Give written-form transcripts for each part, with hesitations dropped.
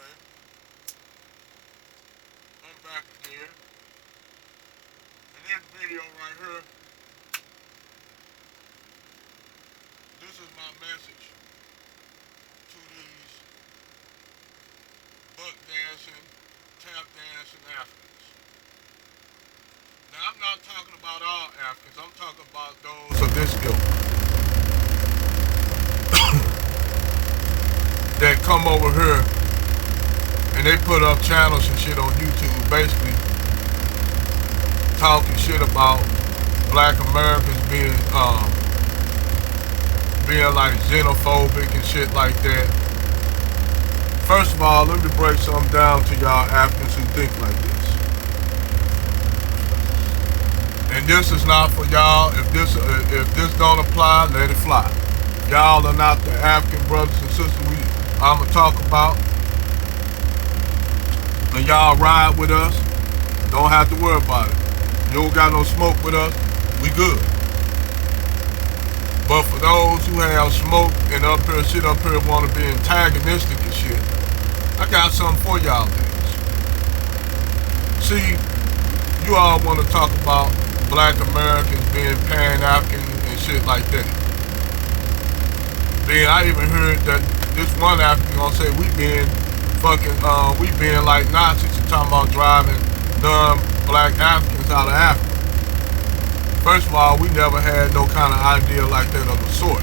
Okay, I'm back again. In this video right here, this is my message to these buck dancing, tap dancing Africans. Now I'm not talking about all Africans, I'm talking about those of this ilk that come over here and they put up channels and shit on YouTube basically talking shit about black Americans being like xenophobic and shit like that. First of all, let me break something down to y'all Africans who think like this. And this is not for y'all. If this don't apply, let it fly. Y'all are not the African brothers and sisters I'ma talk about. And y'all ride with us, don't have to worry about it. You don't got no smoke with us, we good. But for those who have smoke and sit up here want to be antagonistic and shit, I got something for y'all niggas. See, you all want to talk about black Americans being Pan-African and shit like that. Then I even heard that this one African gonna say we being like Nazis and talking about driving non-black Africans out of Africa. First of all, we never had no kind of idea like that of the sort.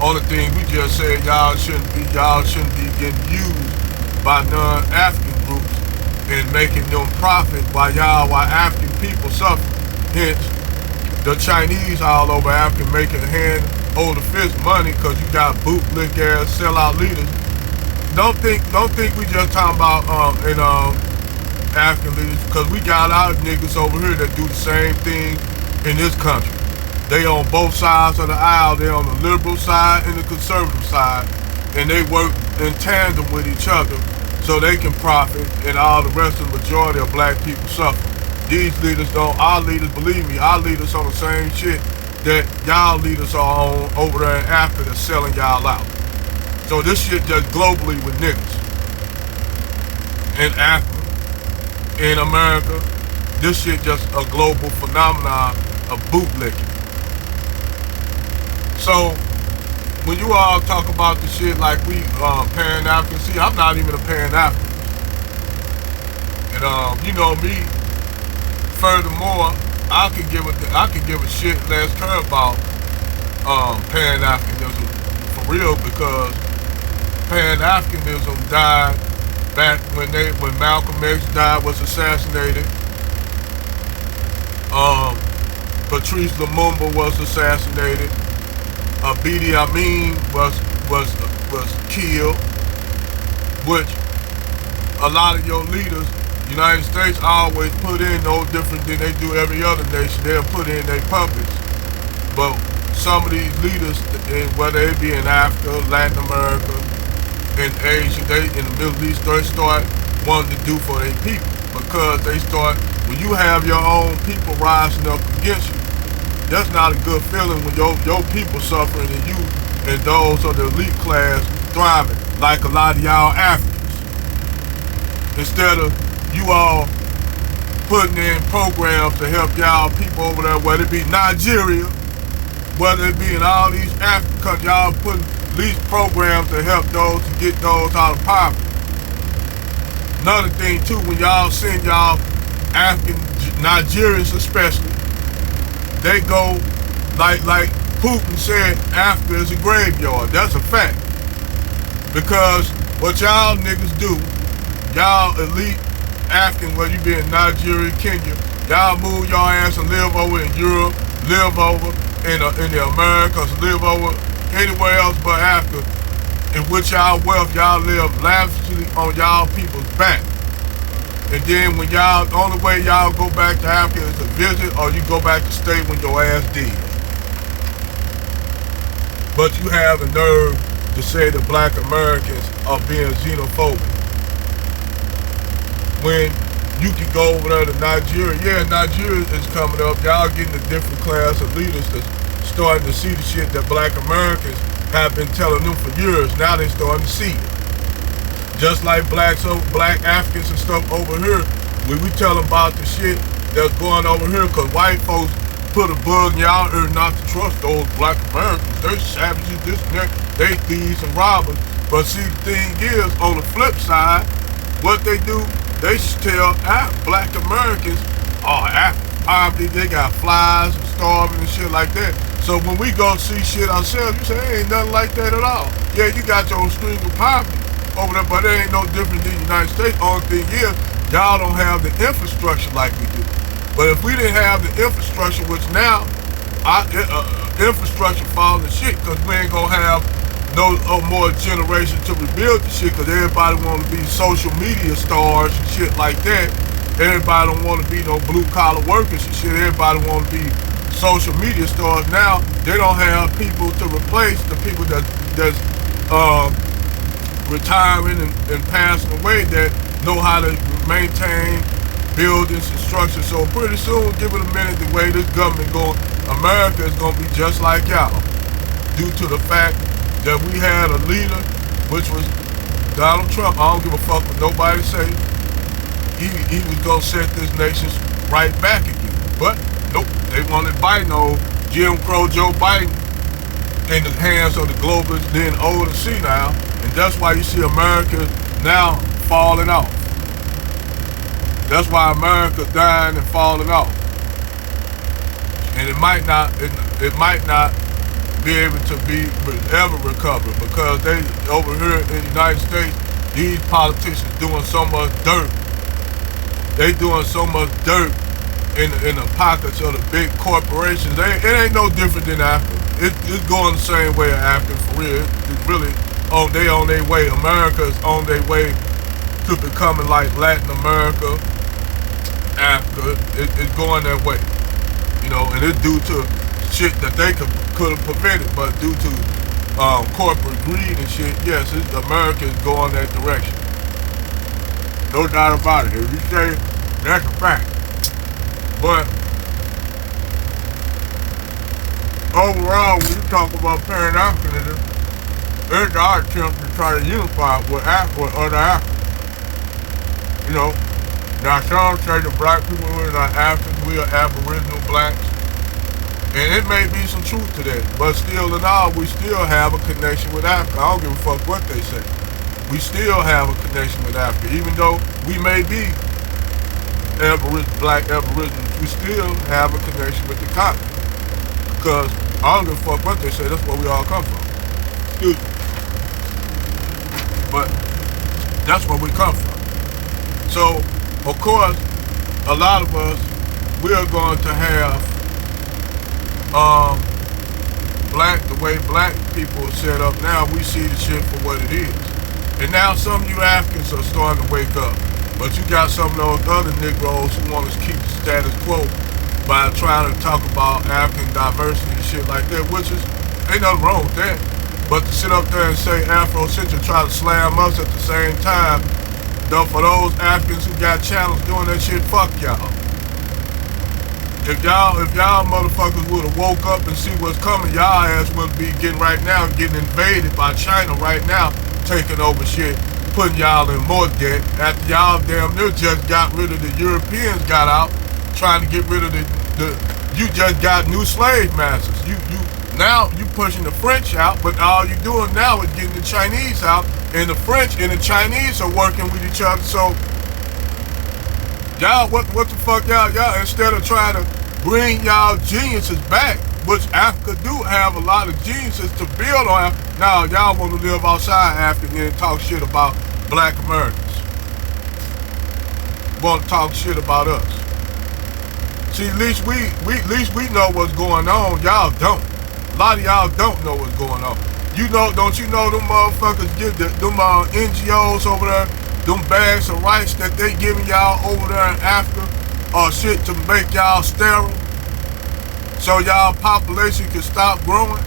Only thing we just said y'all shouldn't be getting used by non-African groups and making them profit while African people suffer. Hence, the Chinese all over Africa making hand over fist money because you got bootlick ass sellout leaders. Don't think we just talking about African leaders, because we got our niggas over here that do the same thing in this country. They on both sides of the aisle. They on the liberal side and the conservative side, and they work in tandem with each other so they can profit, and all the rest of the majority of black people suffer. These leaders don't. Our leaders, believe me, our leaders on the same shit that y'all leaders are on over there in Africa that's selling y'all out. So this shit just globally with niggas. In Africa, in America, this shit just a global phenomenon of bootlicking. So when you all talk about the shit like we Pan-African, see, I'm not even a Pan-African. And you know me, furthermore, I can give a shit less care about Pan-Africanism for real, because Pan-Africanism died back when Malcolm X was assassinated. Patrice Lumumba was assassinated. Idi Amin was killed, which a lot of your leaders, United States always put in no different than they do every other nation. They'll put in their puppets. But some of these leaders, whether it be in Africa, Latin America, in Asia, in the Middle East, they start wanting to do for their people, because when you have your own people rising up against you, that's not a good feeling when your people suffering and you and those of the elite class thriving, like a lot of y'all Africans. Instead of you all putting in programs to help y'all people over there, whether it be Nigeria, whether it be in all these African countries, y'all putting least programs to help those to get those out of poverty. Another thing too, when y'all send y'all African, Nigerians especially, they go like Putin said, Africa is a graveyard. That's a fact. Because what y'all niggas do, y'all elite African, whether you be in Nigeria, Kenya, y'all move y'all ass and live over in Europe, live over in the Americas, live over anywhere else but Africa, in which y'all wealth, y'all live lavishly on y'all people's back. And then when the only way y'all go back to Africa is to visit, or you go back to stay when your ass dead. But you have the nerve to say that black Americans are being xenophobic, when you can go over there to Nigeria. Yeah, Nigeria is coming up. Y'all getting a different class of leaders that's starting to see the shit that black Americans have been telling them for years. Now they starting to see it. Just like black Africans and stuff over here, when we tell them about the shit that's going over here, because white folks put a bug in y'all ear not to trust those black Americans. They savages, this and that. They thieves and robbers. But see, the thing is, on the flip side, what they do, they tell black Americans, oh, African poverty, they got flies and starving and shit like that. So when we go see shit ourselves, you say, hey, ain't nothing like that at all. Yeah, you got your string of poverty over there, but it ain't no different than the United States. Only thing is, y'all don't have the infrastructure like we do. But if we didn't have the infrastructure, which now, our infrastructure falling to shit, because we ain't gonna have no more generation to rebuild the shit, because everybody want to be social media stars and shit like that. Everybody don't want to be no blue collar workers and shit. Everybody want to be social media stars. Now they don't have people to replace the people that's retiring and passing away that know how to maintain buildings and structures. So pretty soon, give it a minute, the way this government going, America is going to be just like y'all, due to the fact that we had a leader, which was Donald Trump. I don't give a fuck what nobody say. He was going to set this nation right back again. But nope, they wanted Biden, old Jim Crow Joe Biden, in the hands of the globalists, then old and senile. And that's why you see America now falling off. That's why America's dying and falling off. And it might not be able to be ever recover, because they over here in the United States, these politicians doing so much dirt. They doing so much dirt in the pockets of the big corporations. It ain't no different than Africa. It's going the same way as Africa for real. It's really on their way. America's on their way to becoming like Latin America, Africa. It's going that way. You know, and it's due to shit that they could have prevented, but due to corporate greed and shit, yes, America is going that direction. No doubt about it. If you say that's a fact. But overall, when you talk about Pan-Africanism, it's our attempt to try to unify with other Africans. You know, now some say the black people are not Africans, we are Aboriginal blacks. And it may be some truth to that, but still in all, we still have a connection with Africa. I don't give a fuck what they say. We still have a connection with Africa, even though we may be black Aborigines, we still have a connection with the continent. Because I don't give a fuck what they say, that's where we all come from. Excuse me. But that's where we come from. So, of course, a lot of us, we're going to have the way black people are set up now, we see the shit for what it is. And now some of you Africans are starting to wake up. But you got some of those other Negroes who want to keep the status quo by trying to talk about African diversity and shit like that, which is, ain't nothing wrong with that. But to sit up there and say Afrocentric, try to slam us at the same time, though, for those Africans who got channels doing that shit, fuck y'all. If y'all motherfuckers would have woke up and see what's coming, y'all ass would be getting invaded by China right now, taking over shit, putting y'all in more debt after y'all damn near just got rid of the Europeans, got out, trying to get rid of you just got new slave masters. Now you pushing the French out, but all you doing now is getting the Chinese out, and the French and the Chinese are working with each other. So y'all, what the fuck y'all instead of trying to bring y'all geniuses back, which Africa do have a lot of geniuses to build on. Now y'all want to live outside Africa and talk shit about black Americans. Want to talk shit about us. See, at least we know what's going on. Y'all don't. A lot of y'all don't know what's going on. You know, don't you know them motherfuckers give them NGOs over there, them bags of rice that they giving y'all over there in Africa, or shit to make y'all sterile, so y'all population can stop growing?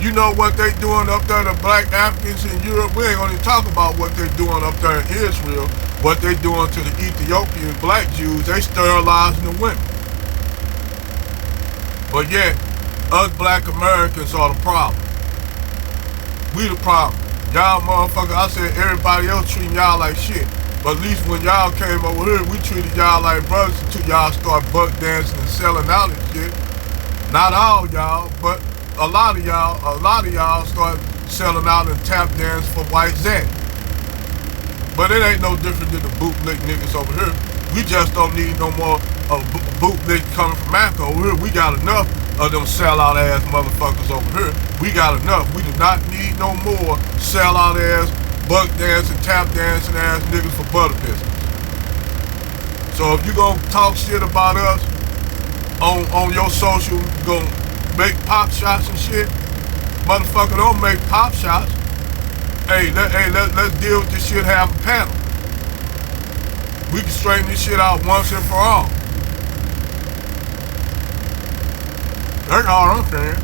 You know what they doing up there to black Africans in Europe? We ain't gonna talk about what they doing up there in Israel, what they doing to the Ethiopian black Jews. They sterilizing the women. But yet, us black Americans are the problem. We the problem. Y'all motherfuckers, I said everybody else treating y'all like shit. But at least when y'all came over here, we treated y'all like brothers until y'all start buck dancing and selling out and shit. Not all y'all, but a lot of y'all start selling out and tap dance for White Zanny. But it ain't no different than the bootleg niggas over here. We just don't need no more bootleg coming from Africa over here. We got enough of them sellout ass motherfuckers over here. We got enough. We do not need no more sellout ass, buck dancing, tap dancing ass niggas for butter business. So if you gonna talk shit about us on your social, you gonna make pop shots and shit, motherfucker, don't make pop shots. Hey, let's deal with this shit, have a panel. We can straighten this shit out once and for all. That's all I'm saying.